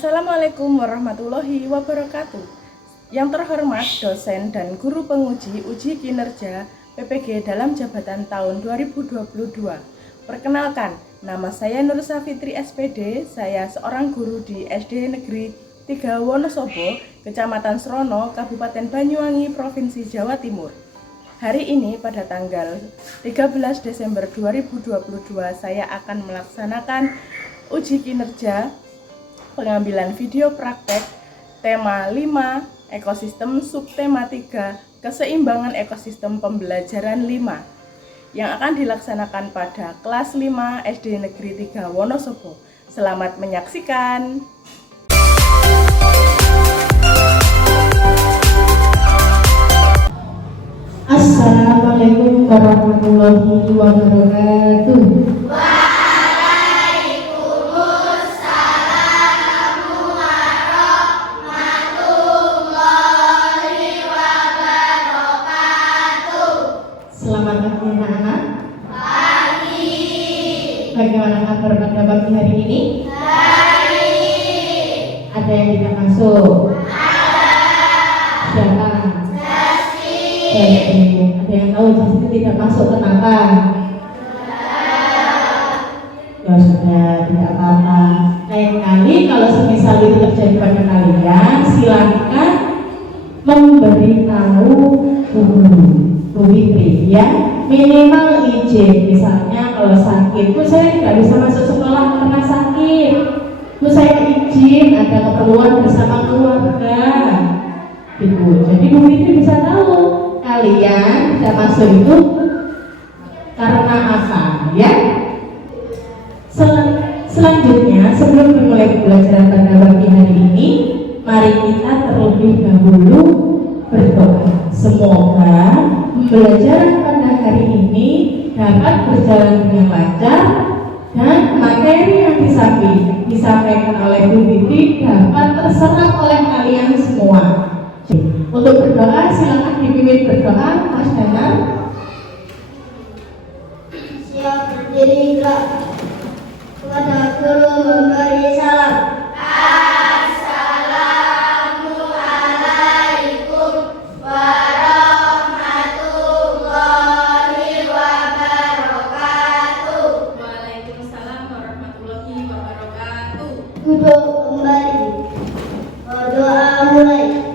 Assalamualaikum warahmatullahi wabarakatuh. Yang terhormat dosen dan guru penguji uji kinerja PPG dalam jabatan tahun 2022. Perkenalkan, nama saya Nur Safitri SPD. Saya seorang guru di SD Negeri 3 Wonosobo, Kecamatan Srono, Kabupaten Banyuwangi, Provinsi Jawa Timur. Hari ini pada tanggal 13 Desember 2022 saya akan melaksanakan uji kinerja pengambilan video praktek tema 5 ekosistem subtema 3 keseimbangan ekosistem pembelajaran 5 yang akan dilaksanakan pada kelas 5 SD Negeri 3 Wonosobo. Selamat menyaksikan. Assalamualaikum warahmatullahi wabarakatuh. Selamat pagi anak-anak. Pagi. Bagaimana kabar pada pagi hari ini? Baik. Ada yang tidak masuk? Ada. Siapa? Jadi, ada yang tahu Jasmine tidak masuk kenapa? Ya sudah, tidak apa-apa. Lain kali kalau semisal itu terjadi pada kalian, silakan memberitahu guru, Bu Fitri, ya. Minimal izin, misalnya kalau sakit, Bu saya tidak bisa masuk sekolah karena sakit, Bu saya izin ada keperluan bersama keluarga, gitu. Jadi Bu Fitri bisa tahu kalian tidak masuk itu karena apa, ya. Selanjutnya, sebelum memulai pembelajaran pada pagi hari ini, mari kita terlebih dahulu berdoa. Semoga pembelajaran pada hari ini dapat berjalan dengan lancar dan materi yang disampaikan oleh Bu Fitri dapat terserap oleh kalian semua. Untuk berdoa, silakan dipimpin berdoa, Mas Danang. Siap berdiri gerak. Kepada guru memberi salam. Assalamualaikum warahmatullahi wabarakatuh. Waalaikumsalam warahmatullahi wabarakatuh. Duduk kembali. Berdoa mulai.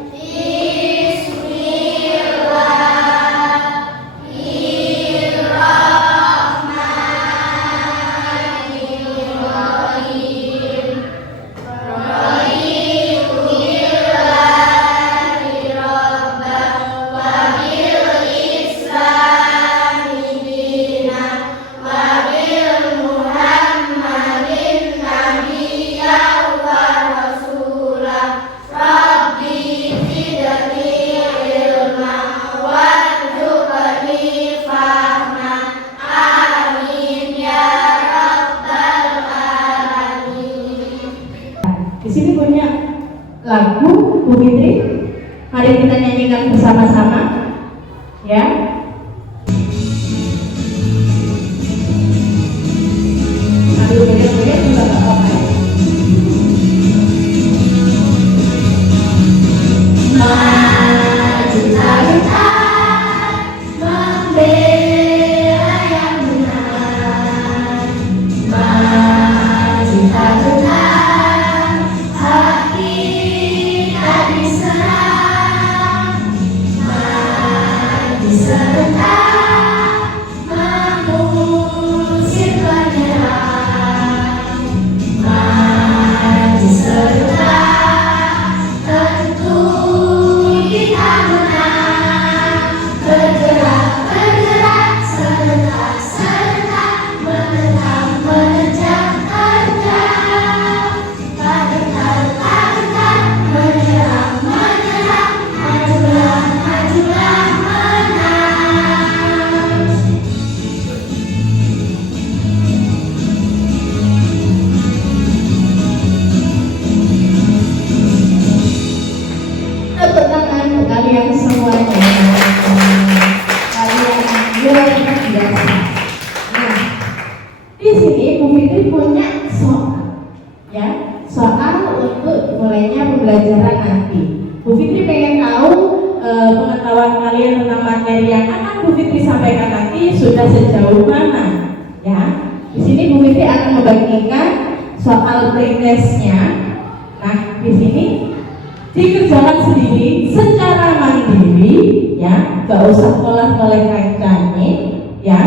Di sini punya lagu Bu Fitri, mari kita nyanyikan bersama-sama, ya. Sambil goyang-goyang juga gak apa-apa. Maju kita membela yang benar, maju kita hati tak diserang, maju serta mengusir penyerang, maju serta tentu kita menang. Bergerak, bergerak, serentak, serentak, menentang, mengejar, kejar. Tak gentar, tak gentar, menyerang, menyerang, majulah, majulah, menang. Tepuk tangan untuk kalian semuanya. Kalian luar biasa. Nah, di sini Bu Fitri punya soal, ya, soal untuk pembelajaran nanti. Bu Fitri pengen tahu pengetahuan kalian tentang materi yang akan Bu Fitri sampaikan nanti sudah sejauh mana, ya. Di sini Bu Fitri akan membagikan soal pretestnya. Nah, di sini dikerjakan sendiri secara mandiri, ya, gak usah oleh kancane, ya.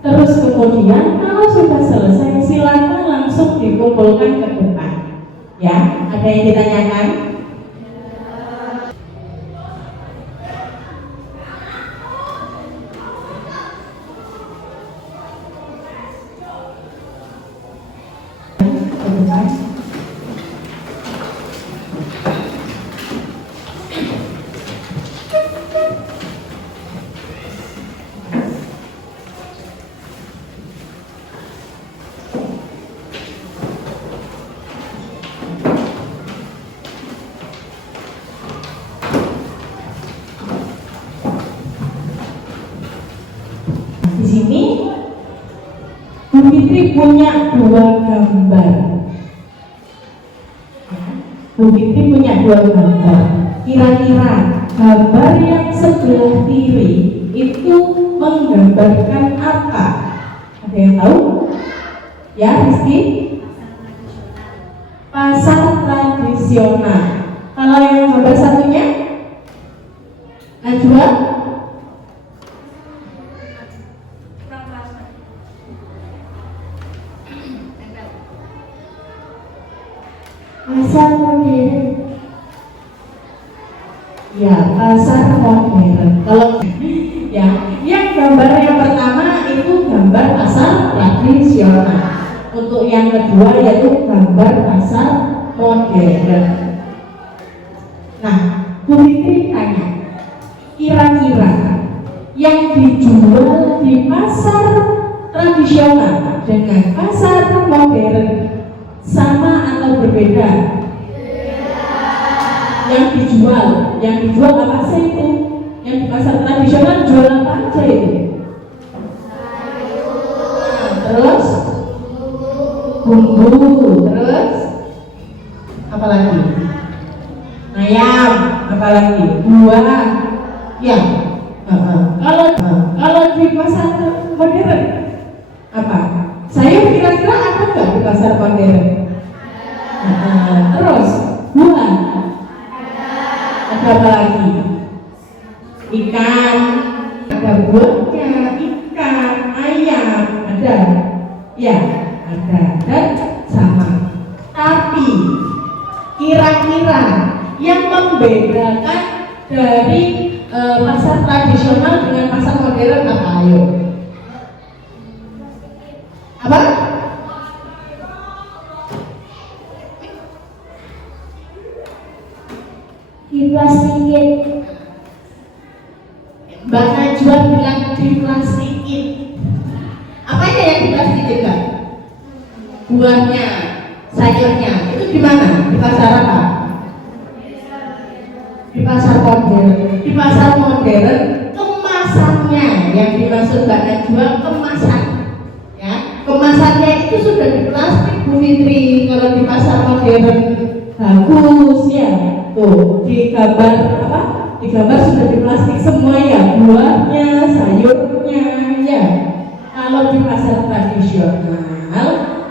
Terus kemudian kalau sudah selesai silakan langsung dikumpulkan ke depan, ya. Ada yang ditanyakan? Di sini Bu Fitri punya dua gambar. Bu Fitri punya dua gambar. Kira-kira gambar yang sebelah kiri itu menggambarkan apa? Ada yang tahu? Ya, Rizky? Pasar tradisional. Kalau yang gambar satunya? Najwa? Pasar modern. Ya, pasar modern. Kalau ya, yang gambar yang pertama itu gambar pasar tradisional. Untuk yang kedua yaitu gambar pasar modern. Nah, Bu Fitri tanya, kira-kira yang dijual di pasar tradisional dengan pasar modern sama atau berbeda? Yang dijual apa sih itu? Yang di pasar tradisional jual apa aja itu? Nah, terus bumbu, terus apa lagi? Ayam, apa lagi? Buah, ya. Kalau di pasar modern apa? Sayur kira-kira ada nggak di pasar modern? Terus buah, ada apa lagi? Ikan, ada buahnya, ikan, ayam, ada, ya, ada dan sama. Tapi kira-kira yang membedakan dari pasar tradisional dengan pasar modern apa? Ayo. Apa? Diplastikin. Mbak Najwa bilang diplastikin. Apanya yang diplastikin, Mbak? Buahnya, sayurnya. Itu di mana? Di pasar apa? Di pasar modern. Di pasar modern kemasannya yang dimaksud Mbak Najwa kemasan. Ya, kemasannya itu sudah di plastik, Bu Fitri. Kalau di pasar modern bagus ya. Tuh, di gambar apa? Di gambar sudah di plastik semua ya, buahnya, sayurnya ya. Kalau di pasar tradisional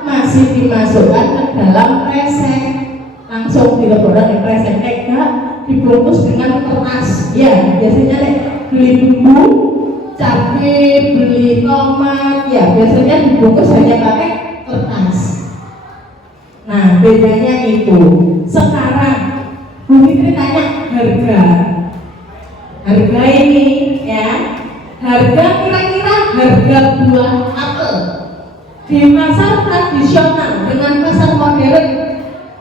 masih dimasukkan ke dalam kresek, langsung dilebaran di kresek, enggak dibungkus dengan kertas. Ya, biasanya beli bumbu, cabai, beli tomat, ya biasanya dibungkus hanya pakai kertas. Nah, bedanya itu. Sekarang Bu Fitri tanya harga ini ya, harga kira-kira harga buah apel di pasar tradisional dengan pasar modern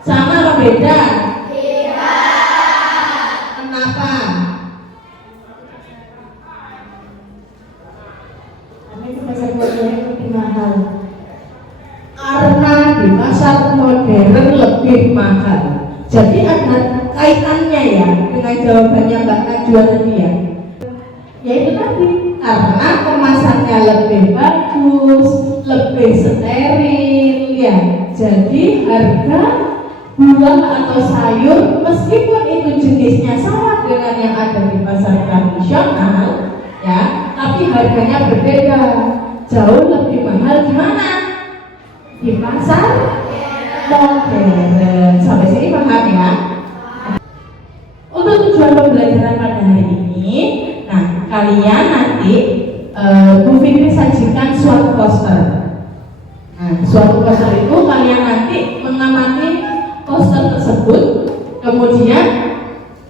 sama atau beda? Beda. Kenapa? Karena di pasar modern lebih mahal. Karena di pasar modern lebih mahal. Jadi ada kaitannya ya dengan jawabannya Mbak Najwa tadi ya. Yaitu tadi karena kemasannya lebih bagus, lebih steril ya. Jadi harga buah atau sayur meskipun itu jenisnya sama dengan yang ada di pasar tradisional, ya, tapi harganya berbeda, jauh lebih mahal di mana? Di pasar modern. Sampai sini paham ya? Untuk tujuan pembelajaran pada hari ini, nah kalian nanti Bu Fikri sajikan suatu poster. Nah, suatu poster itu kalian nanti mengamati poster tersebut, kemudian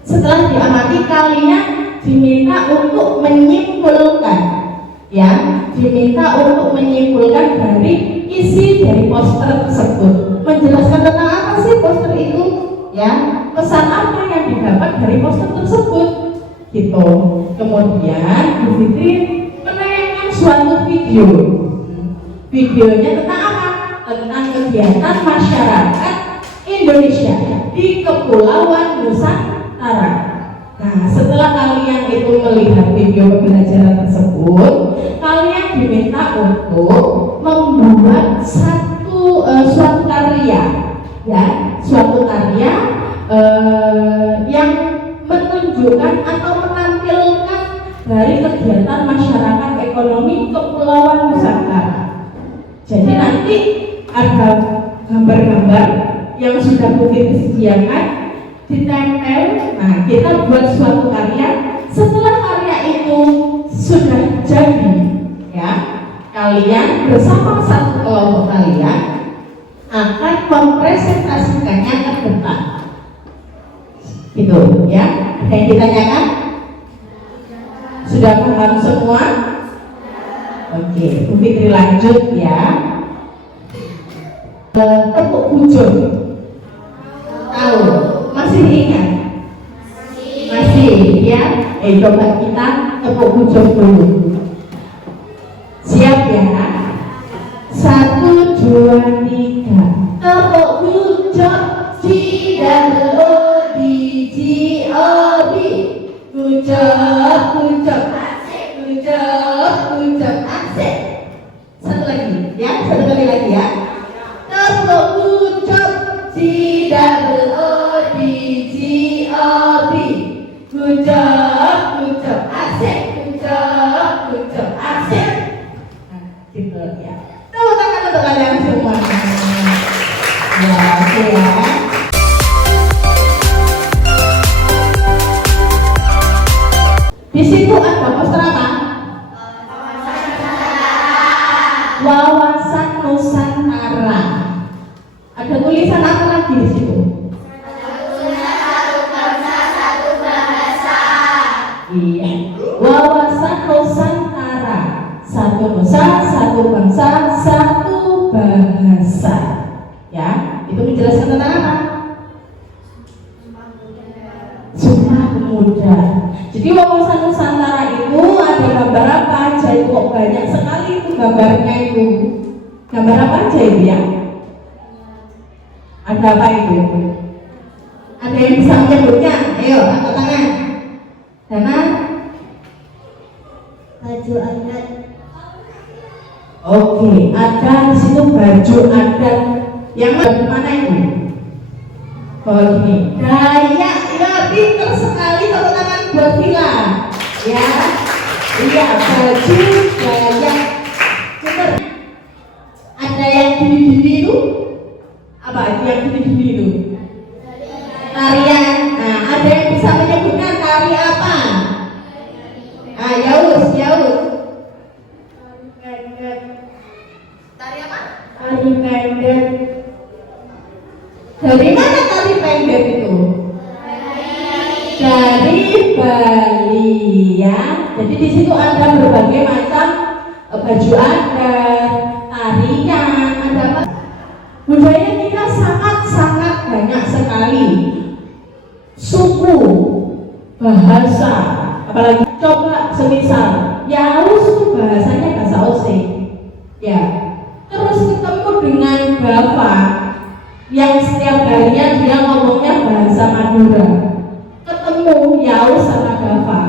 setelah diamati kalian diminta untuk menyimpulkan, ya, diminta untuk menyimpulkan dari isi dari poster tersebut, menjelaskan tentang apa sih poster itu, ya, pesan apa yang didapat dari poster tersebut, gitu. Kemudian Bu Fitri menayangkan suatu video. Videonya tentang apa? Tentang kegiatan masyarakat Indonesia di Kepulauan Nusantara. Nah, setelah kalian itu melihat video pembelajaran tersebut, kalian diminta untuk membuat suatu karya, ya, suatu karya yang menunjukkan atau menampilkan dari kegiatan masyarakat ekonomi Kepulauan Nusantara. Jadi nanti ada gambar-gambar yang sudah Bukit disediakan, ditempel. Nah, kita buat suatu karya. Setelah karya itu sudah jadi, ya, kalian bersama satu kelompok kalian akan mempresentasikannya ke depan. Gitu, ya. Ada yang ditanyakan? Sudah paham semua? Oke, Bu Fitri lanjut ya. Tepuk bujur. Tahu? Masih ingat? Masih ya? Coba kita tepuk bujur dulu. Siap ya? 1, 2, 3. Tepuk bujur. C-O-D-G-O-B. Bujur, bujur. Bujur, asik. Satu lagi, ya, satu kali lagi ya. Tepuk bujur, C-O-D-G-O-B. Bujur, bujur, asik. Bujur, bujur, asik. Nah, gitu ya. Tepuk tangan untuk kalian semua. Ya, oke ya. Di situ ada poster apa? Wawasan Nusantara. Ada tulisan apa lagi di situ? Satu bangsa, satu bahasa. Iya. Wawasan Nusantara. Satu nusa, satu bangsa, satu bahasa. Ya, itu menjelaskan tentang apa? Sumpah Pemuda. Jadi wawasan Nusantara itu ada gambar apa aja? Itu kok banyak sekali itu gambarnya itu. Gambar apa aja itu ya? Ada apa itu? Ada yang bisa menyebutnya? Ayo, angkat tangan. Karena Baju adat. oke, ada di situ baju adat. Yang mana itu? Oh gini. Dayak, ya, pinter sekali, tepuk tangan buat Vila. Ya, iya, baju Dayak. Bener. Ada yang gini-gini itu? Apa itu yang gini-gini itu? Tarian. Nah, ada yang bisa menyebutkan tari apa? Ah, Yaus. Tari apa? Tari pendek. Dari mana tari pendek itu? Dari Bali ya. Jadi di situ ada berbagai macam baju adat, tarian, ada apa? Budaya kita sangat banyak sekali. Suku, bahasa, apalagi coba semisal Yaus itu bahasanya bahasa Osing, ya. Terus ketemu dengan Bava yang setiap harinya dia ngomongnya bahasa Madura. Ketemu Yaus sama Bava.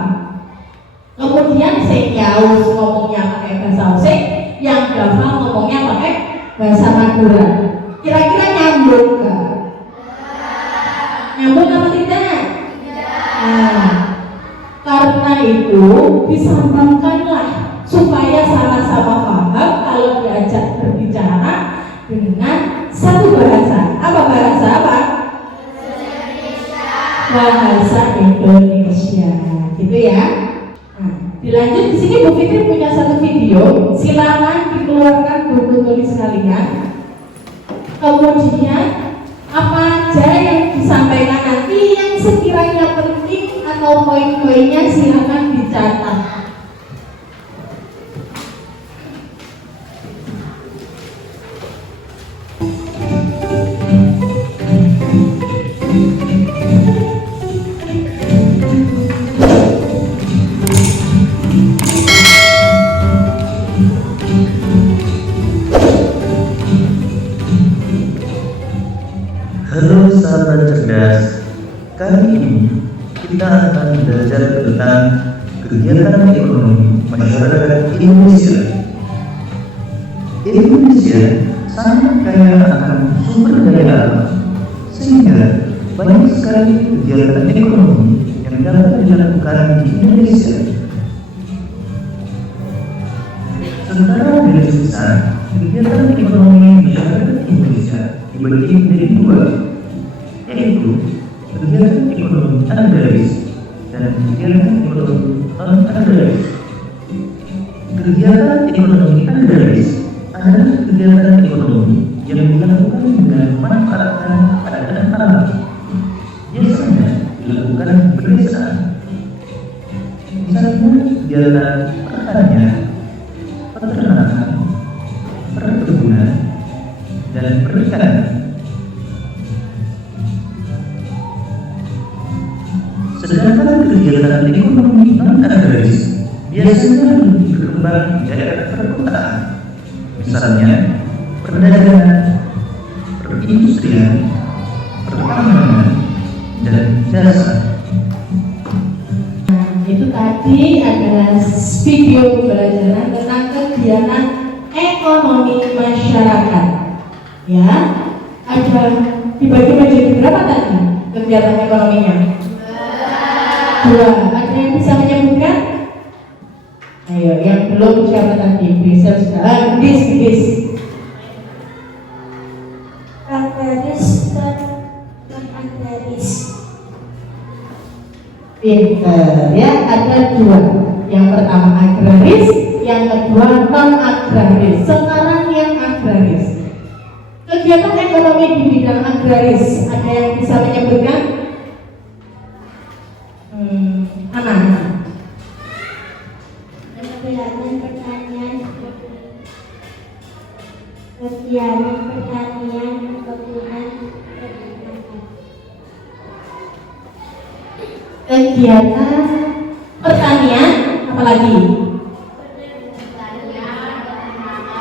Kemudian si Yaus ngomongnya pakai bahasa Osing, yang Bava ngomongnya pakai bahasa Madura. Kira-kira nyambung nggak? Nyambung apa tidak? bahasa Indonesia, gitu ya. Nah, dilanjut di sini Bu Fitri punya satu video, silakan dikeluarkan buku tulis kalian. Kemudian apa aja yang disampaikan nanti yang sekiranya penting atau poin-poinnya silakan dicatat. Halo sahabat cerdas, kali ini kita akan belajar tentang kegiatan ekonomi masyarakat Indonesia. Indonesia sangat kaya akan sumber daya alam, sehingga banyak sekali kegiatan ekonomi yang dapat dilakukan di Indonesia. Sementara garis besar, kegiatan ekonomi masyarakat Indonesia dibagi menjadi dua, yaitu kegiatan ekonomi agraris dan kegiatan ekonomi non-agraris. Kegiatan ekonomi agraris adalah kegiatan ekonomi yang dilakukan dengan memanfaatkan keadaan alam, biasanya dilakukan di pedesaan. Misalnya kegiatan pertanian, peternakan, perkebunan, dan perikanan. Sedangkan kegiatan ekonomi non-agraris biasanya lebih berkembang di daerah perkotaan, misalnya perdagangan, perindustrian, pertambangan, dan jasa. Itu tadi adalah video pembelajaran tentang kegiatan ekonomi masyarakat. Ya, ada dibagi menjadi berapa tadi kegiatan ekonominya? Dua. Ada yang bisa menyebutkan? Ayo, yang belum siapa tadi? Bisa sudah. Bis. Agraris dan non-agraris. Pinter ya, ada dua. Yang pertama agraris, yang kedua non-agraris. Sekarang yang agraris. Kegiatan ekonomi di bidang agraris, ada yang bisa menyebutkan? Aman. Kegiatan pertanian, perkebunan, Kegiatan pertanian, apalagi?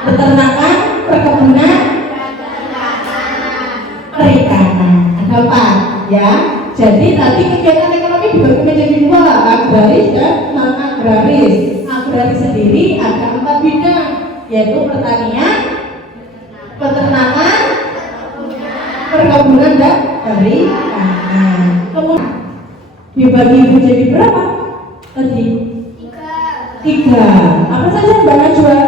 Peternakan, perkebunan, perikanan. Ada empat, ya. Jadi tadi kegiatan ekonomi dibagi menjadi dua, agraris dan non-agraris. Agraris sendiri ada 4 bidang, yaitu pertanian, peternakan, perkebunan, dan perikanan. Kemudian dibagi menjadi berapa tadi? Tiga. Apa saja Mbak Najwa?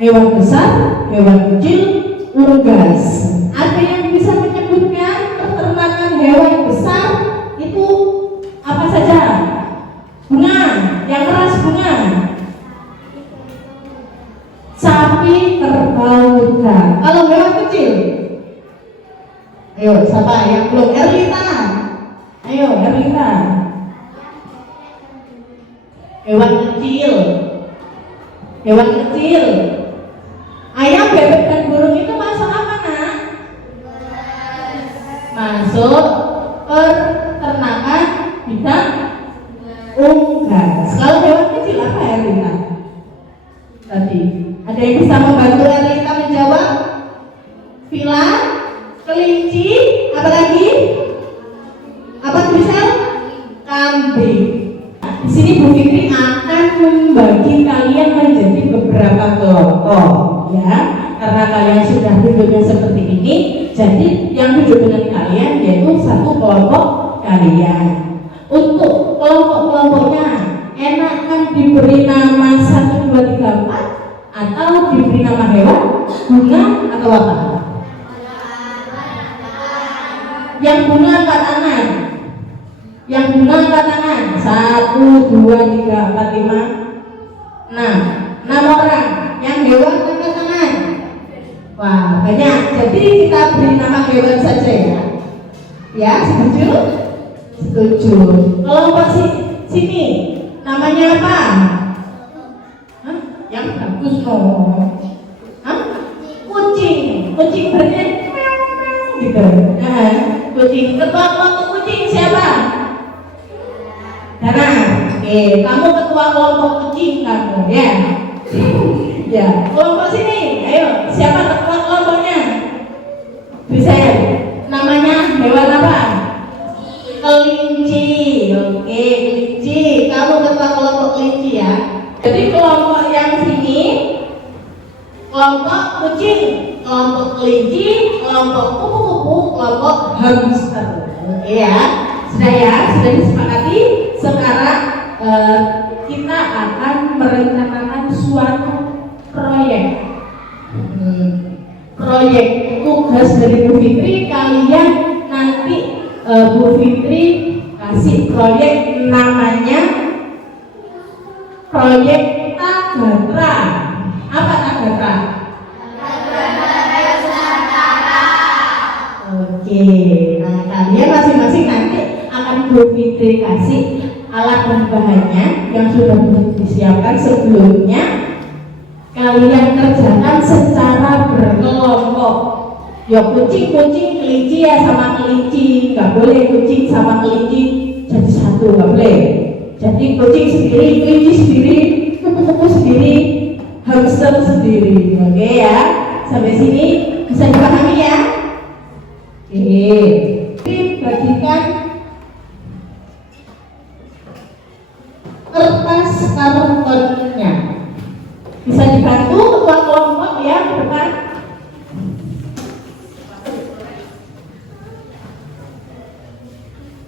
Hewan besar, hewan kecil, unggas. Ada yang bisa menyebutkan peternakan hewan besar itu apa saja? Bunga, yang keras bunga. Sapi, kerbau, udang. Kalau hewan kecil, ayo siapa yang belum? Erlita. Ayo Erlita. Hewan kecil. Hewan kecil. Ayam, bebek, dan burung itu masuk apa, Nak? Masuk peternakan bidang unggas. Kalau hewan kecil apa ya, Rita? Tadi ada yang bisa membantu Rita menjawab? Vila, kelinci, apa lagi? Apa tulisan? Kambing. Di sini Bu Fitri akan membagi kalian menjadi beberapa kelompok, ya. Karena kalian sudah duduknya seperti ini, jadi yang duduk dengan kalian yaitu satu kelompok kalian. Untuk kelompok-kelompoknya, enakan diberi nama 1, 2, 3, 4 atau diberi nama hewan bunga atau apa? Yang bunga angkat tangan. Yang bunga angkat tangan. 1, 2, 3, 4, 5, 6 orang. Yang hewan angkat tangan. Wah, banyak. Jadi kita beri nama hewan saja ya. Ya, setuju? Setuju. Kelompok sini namanya apa? Hah? Yang bagus loh. Hah? Kucing. Kucing berarti gitu. Nah, kucing. Ketua kelompok kucing siapa? Dana. Oke, kamu ketua kelompok kucing kamu ya. Ya, kelompok sini. Ayo, siapa ketua kelompoknya? Bisa. Namanya hewan apa? Kelinci. Oke, kelinci. Kamu ketua kelompok kelinci ya. Jadi kelompok yang sini kelompok kucing, kelompok kelinci, kelompok kupu-kupu, kelompok hamster. Oke ya. Sudah disepakati. Sekarang kita akan merencanakan suatu proyek. Proyek tugas dari Bu Fitri, kalian nanti Bu Fitri kasih proyek namanya proyek Tagatra. Apa Tagatra? Oke, nah kalian masing-masing nanti akan Bu Fitri kasih alat dan bahannya yang sudah disiapkan sebelumnya. Kalian kerjakan secara berkelompok. Ya kucing, kelinci ya sama kelinci. Nggak boleh kucing sama kelinci jadi satu, nggak boleh. Jadi kucing sendiri, kelinci sendiri, kupu-kupu sendiri, hamster sendiri. Oke ya, sampai sini bisa dipahami ya. Oke, bagikan kertas kartonnya. Bisa dibantu ketua kelompok ya ke depan.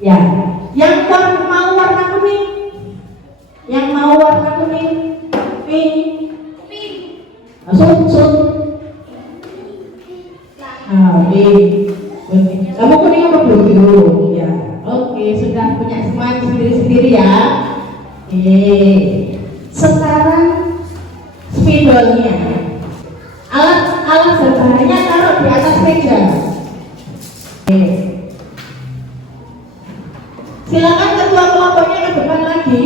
Ya, yang mau warna kuning, pink, sun. Pink. Kamu kuning apa biru? Ya, oke, sudah punya semua sendiri-sendiri ya. Oke, sekarang spidolnya, alat berbahannya taruh di atas meja. Oke. Silakan ketua kelompoknya ke depan lagi.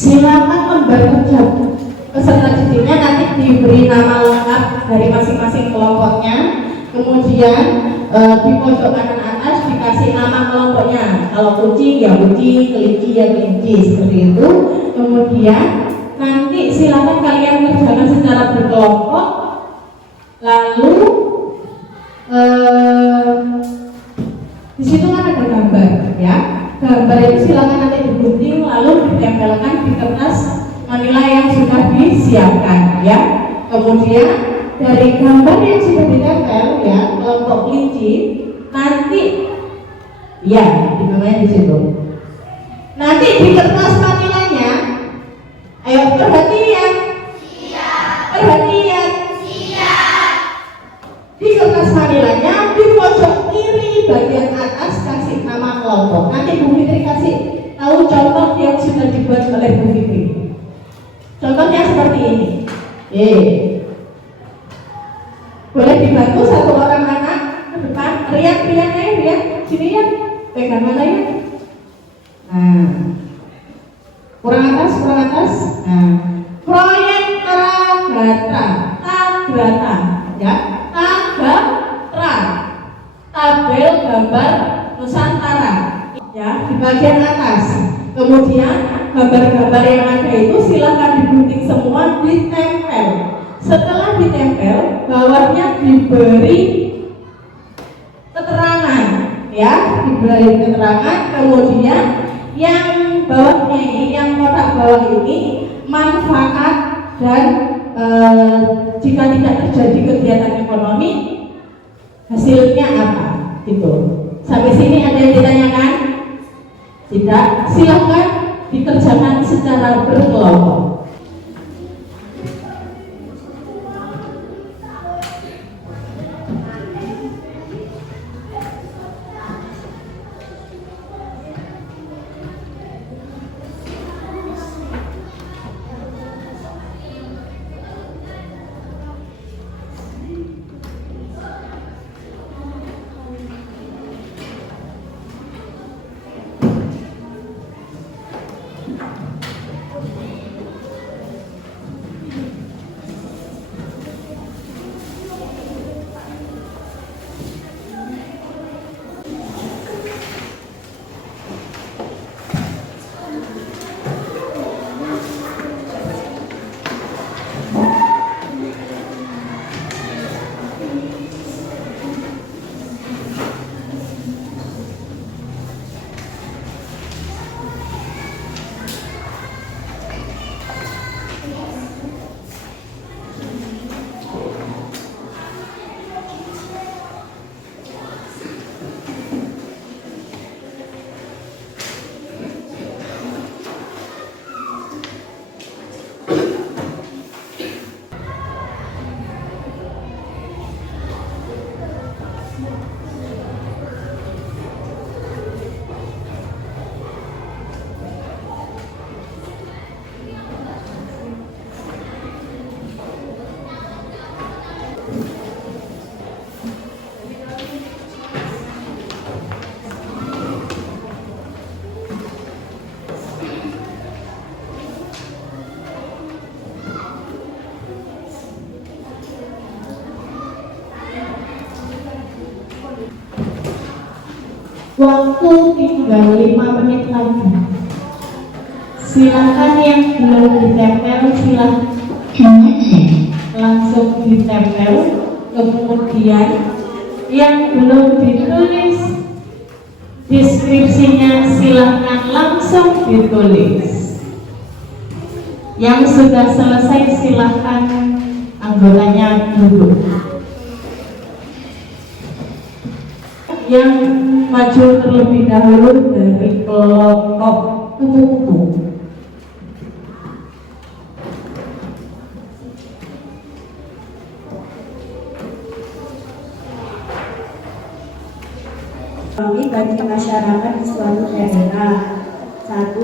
Silakan membaca peserta didiknya nanti diberi nama lengkap dari masing-masing kelompoknya. Kemudian di pojok kanan atas dikasih nama kelompoknya. Kalau kucing ya kucing, kelinci ya kelinci, seperti itu. Kemudian nanti silakan kalian kerjakan secara berkelompok. Lalu di situ kan ada gambar ya. Gambar itu silakan nanti digunting lalu ditempelkan di kertas manila yang sudah disiapkan ya. Kemudian dari gambar yang sudah ditempel ya kelompok kelinci nanti ya namanya di situ. Nanti di kertas manilanya, ayo perhatian. Perhatian. Di kertas manilanya di pojok kiri bagian atas kasih nama kelompok. Nanti Bu Fitri kasih tahu contoh yang sudah dibuat oleh Bu Fitri. Contohnya seperti ini. Boleh dibantu satu orang anak ke depan. Rian, sini ya. Pegang mana ya? Nah, kurang atas. Nah, proyek Tagatra, ya. Tagatra, tabel bagian atas. Kemudian gambar-gambar yang ada itu silakan digunting semua, ditempel. Setelah ditempel, bawahnya diberi keterangan, ya, diberi keterangan. Kemudian yang bawahnya ini, yang kotak bawah ini, manfaat dan jika tidak terjadi kegiatan ekonomi, hasilnya apa? Gitu. Sampai sini ada yang ditanyakan? Tidak, silakan dikerjakan secara berkelompok. Waktu tinggal 5 menit lagi. Silakan yang belum ditempel silakan langsung ditempel. Kemudian yang belum ditulis deskripsinya silakan langsung ditulis. Yang sudah selesai silakan anggotanya duduk. Yang maju terlebih dahulu dari kelompok kupu-kupu. Ekonomi bagi masyarakat di suatu daerah. 1.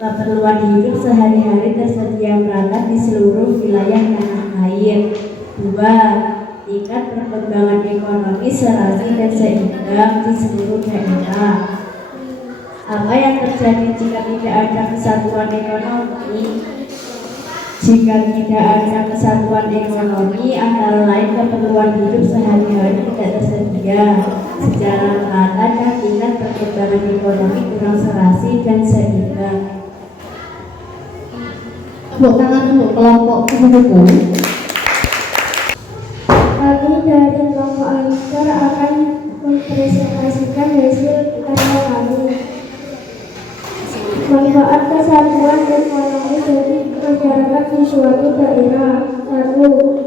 Keperluan hidup sehari-hari tersedia merata di seluruh wilayah tanah air. 2. Tingkat perkembangan ekonomi serasi dan seimbang di seluruh daerah. Apa yang terjadi jika tidak ada kesatuan ekonomi? Jika tidak ada kesatuan ekonomi, antara lain keperluan hidup sehari-hari tidak tersedia secara merata dan tingkat perkembangan ekonomi kurang serasi dan seimbang. Tepuk tangan untuk kelompok kupu-kupu. Kami dari kelompok Alister akan mempresentasikan hasil karya kami. Manfaat kesatuan ekonomi bagi masyarakat di suatu daerah. 1.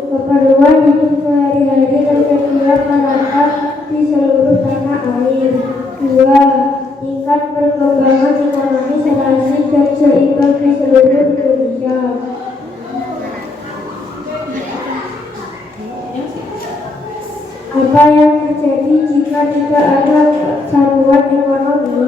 Keperluan hidup sehari-hari tersedia merata di seluruh tanah air. 2. Tingkat perkembangan ekonomi serasi dan seimbang di seluruh Indonesia. Apa yang terjadi jika tidak ada kesatuan ekonomi?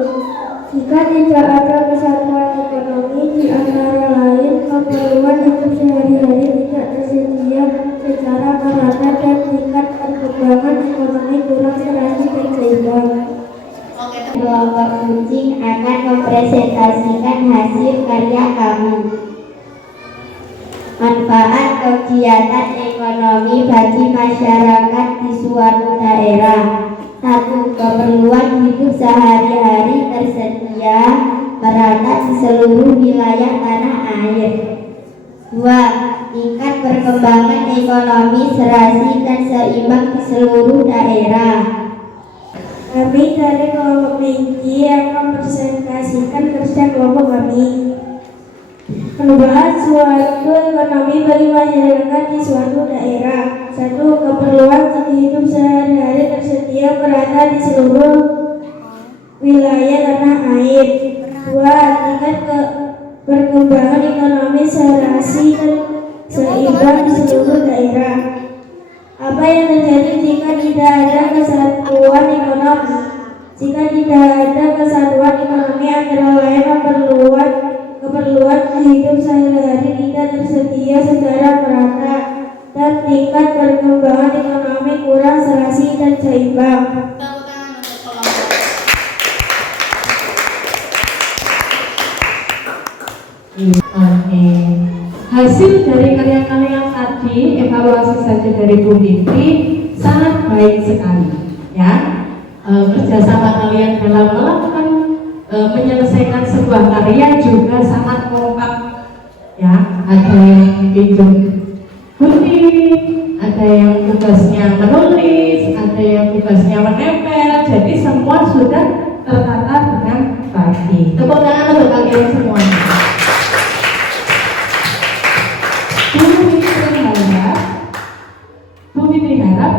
Jika tidak ada kesatuan ekonomi, di antara lain keperluan hidup sehari-hari tidak tersedia secara merata dan tingkat perkembangan ekonomi kurang serasi dan seimbang. Kelompok kucing akan mempresentasikan hasil karya kami. Manfaat kegiatan ekonomi bagi masyarakat di suatu daerah. 1. Keperluan hidup sehari-hari tersedia merata di seluruh wilayah tanah air. 2. Tingkat perkembangan ekonomi serasi dan seimbang di seluruh daerah. Kami dari kelompok Minggi akan presentasikan kerja kelompok kami. Membahas suatu ekonomi bagi masyarakat di suatu daerah. 1. Keperluan hidup sehari-hari tersedia merata di seluruh wilayah tanah air. 2. Tingkat perkembangan ekonomi serasi dan seimbang di seluruh daerah. Apa yang terjadi jika tidak ada kesatuan ekonomi? Jika tidak ada kesatuan ekonomi, antara lain keperluan hidup sehari-hari tidak tersedia secara merata dan tingkat perkembangan ekonomi kurang serasi dan seimbang. Oke. Hasil dari karya-karya tadi, evaluasi saja dari Bu Fitri sangat baik sekali, ya. Kerjasama kalian dalam melakukan menyelesaikan sebuah karya juga sangat kompak, ya. Ada yang pinjam gunting, ada yang tugasnya menulis, ada yang tugasnya menempel. Jadi semua sudah tertata dengan baik. Tepuk tangan untuk kalian semua. Bu Fitri harap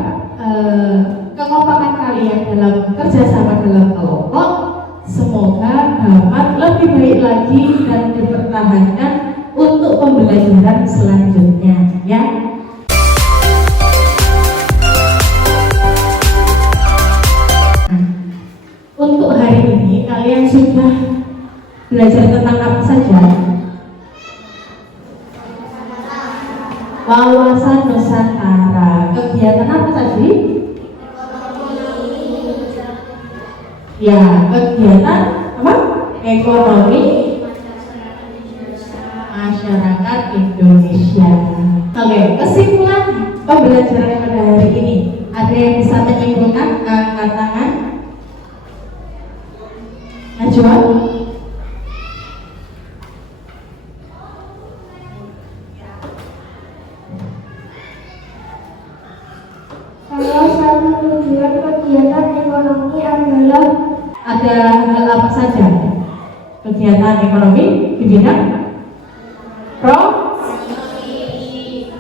kekompakan kalian dalam kerjasama dalam kelompok semoga dapat lebih baik lagi dan dipertahankan untuk pembelajaran selanjutnya, ya. Untuk hari ini kalian sudah belajar tentang apa saja? Wawasan Nusantara. Kegiatan apa tadi? Ya, kegiatan apa? Ekonomi masyarakat Indonesia. Oke, kesimpulan pembelajaran pada hari ini. Ada yang bisa menyimpulkan? Angkat tangan. Najwa. Salah satu tujuan kegiatan ekonomi adalah Ada hal apa saja? Kegiatan ekonomi di bidang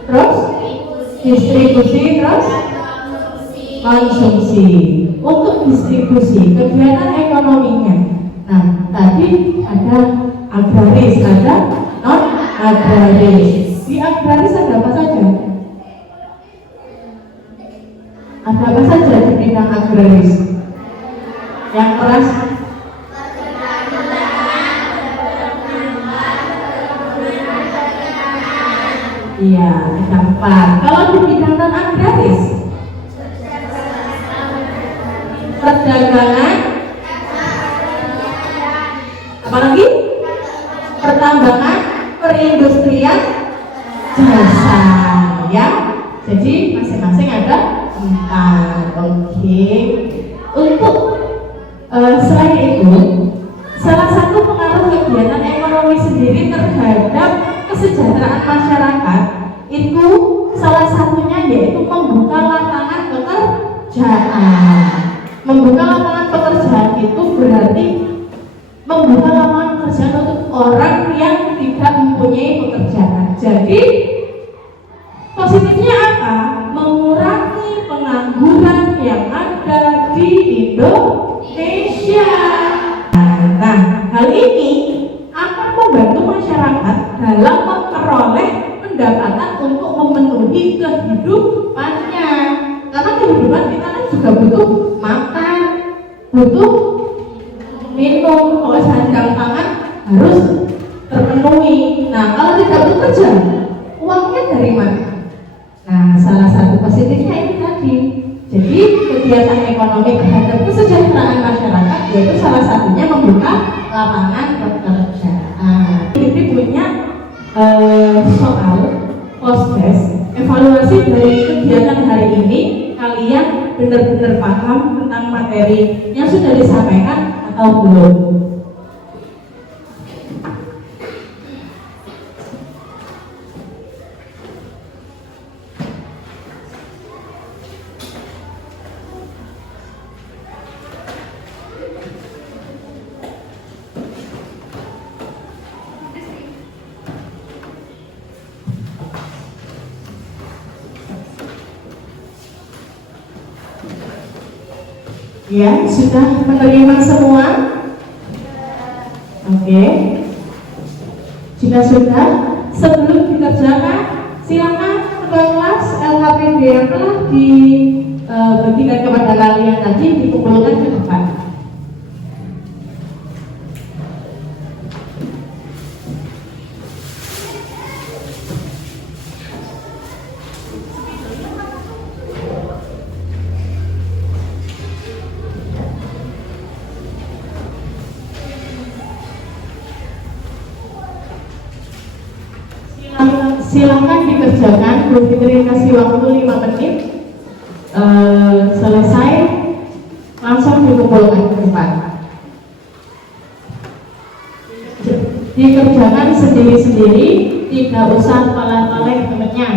terus distribusi, terus konsumsi. Untuk distribusi, kegiatan ekonominya. Nah, tadi ada agraris, ada non agraris. Di agraris ada apa saja? Ada apa saja di bidang agraris? Yang keras? Iya, tempat. Kalau di bidang non agraris, perdagangan, apalagi? Pertambangan, perindustrian, jasa, ya. Jadi masing-masing ada 4. Oke. Untuk selain itu, salah satu pengaruh kegiatan ekonomi sendiri terhadap kesejahteraan masyarakat itu salah satunya yaitu membuka lapangan pekerjaan. Membuka lapangan pekerjaan itu berarti membuka lapangan pekerjaan untuk orang yang tidak mempunyai pekerjaan. Jadi positifnya apa? Mengurangi pengangguran yang ada di Indonesia. Nah, hal ini akan membantu masyarakat dalam memperoleh pendapatan untuk memenuhi kehidupannya. Karena kehidupan kita kan juga butuh makan, butuh minum, kalau sandang pangan harus terpenuhi. Nah, kalau tidak bekerja, uangnya dari mana? Nah, salah satu positifnya itu tadi. Jadi kegiatan ekonomi terhadap kesejahteraan masyarakat yaitu salah satunya membuka lapangan pekerjaan. Jadi punya soal post-test evaluasi dari kegiatan hari ini. Kalian benar-benar paham tentang materi yang sudah disampaikan atau belum? Ya, sudah menerima semua? Oke. Jika sudah, sebelum dikerjakan, silakan ketua kelas LHPD yang telah diberikan kepada kalian tadi dikumpulkan ke depan. Silakan dikerjakan, Bu Fitri kasih waktu 5 menit. Selesai langsung dikumpulkan ke depan. Dikerjakan sendiri-sendiri, tidak usah palet-palet temennya.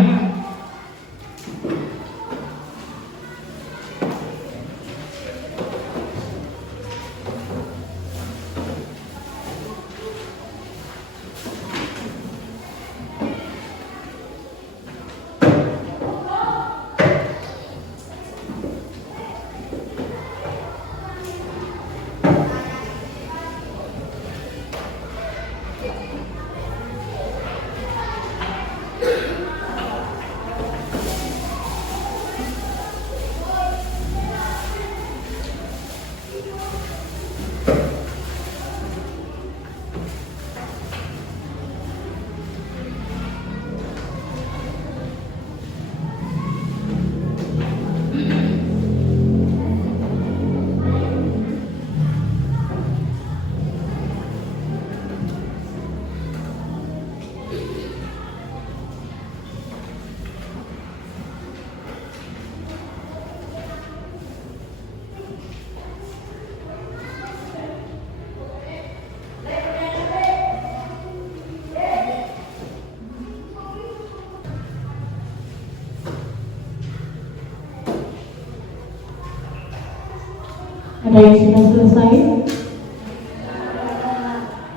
Ada yang sudah selesai?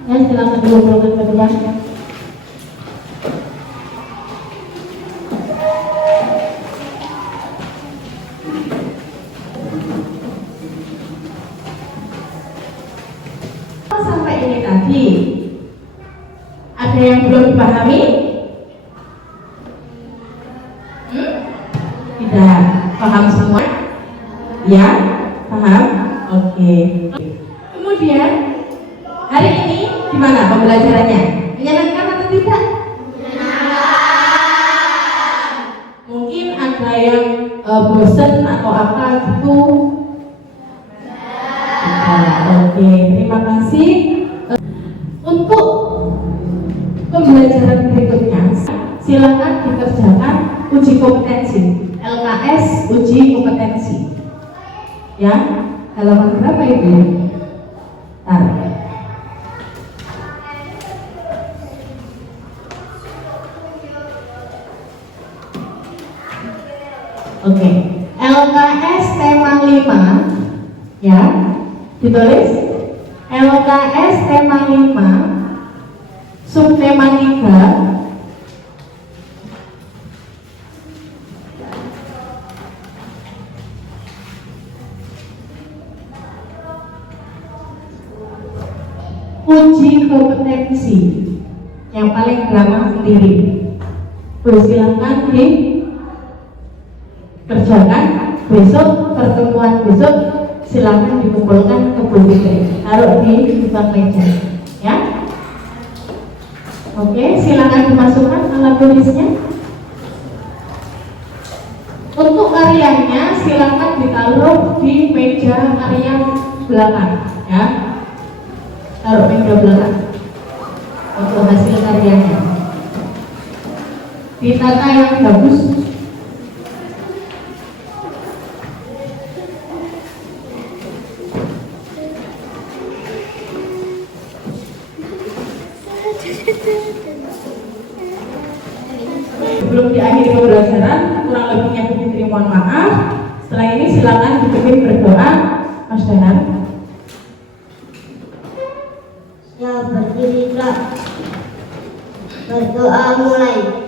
Ya, silakan dikumpulkan ke depan. Sampai ini tadi, ada yang belum dipahami? Tidak, paham semua? Ya, paham? Oke. Kemudian hari ini gimana pembelajarannya? Menyenangkan atau tidak? Mungkin ada yang bosan atau apa gitu. Oke, terima kasih. Untuk pembelajaran berikutnya, silakan dikerjakan uji kompetensi. LKS uji kompetensi. Ya. Halaman berapa itu? Oke. LKS tema 5 ya. Ditulis LKS tema 5 subtema 3 uji kompetensi yang paling gampang sendiri. Silakan dikerjakan besok, pertemuan besok silakan dikumpulkan ke Bu Fitri, taruh di depan meja ya. Oke, silakan dimasukkan alat tulisnya. Untuk karyanya silakan ditaruh di meja karya belakang ya. Taruh meja belakang untuk hasil karyanya. Ditata yang bagus. Sebelum diakhiri pembelajaran, kurang lebihnya Bu Fitri mohon maaf. Setelah ini silakan dipimpin berdoa, Mas Danar. Ya, berdirilah. Berdoa mulai.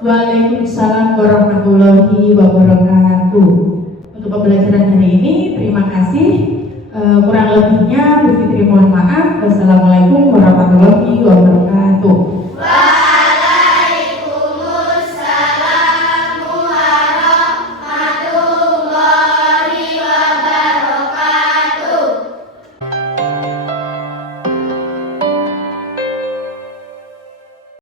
Waalaikumsalam warahmatullahi wabarakatuh. Untuk pembelajaran hari ini, terima kasih. Kurang lebihnya Bu Fitri mohon maaf. Wassalamualaikum warahmatullahi wabarakatuh.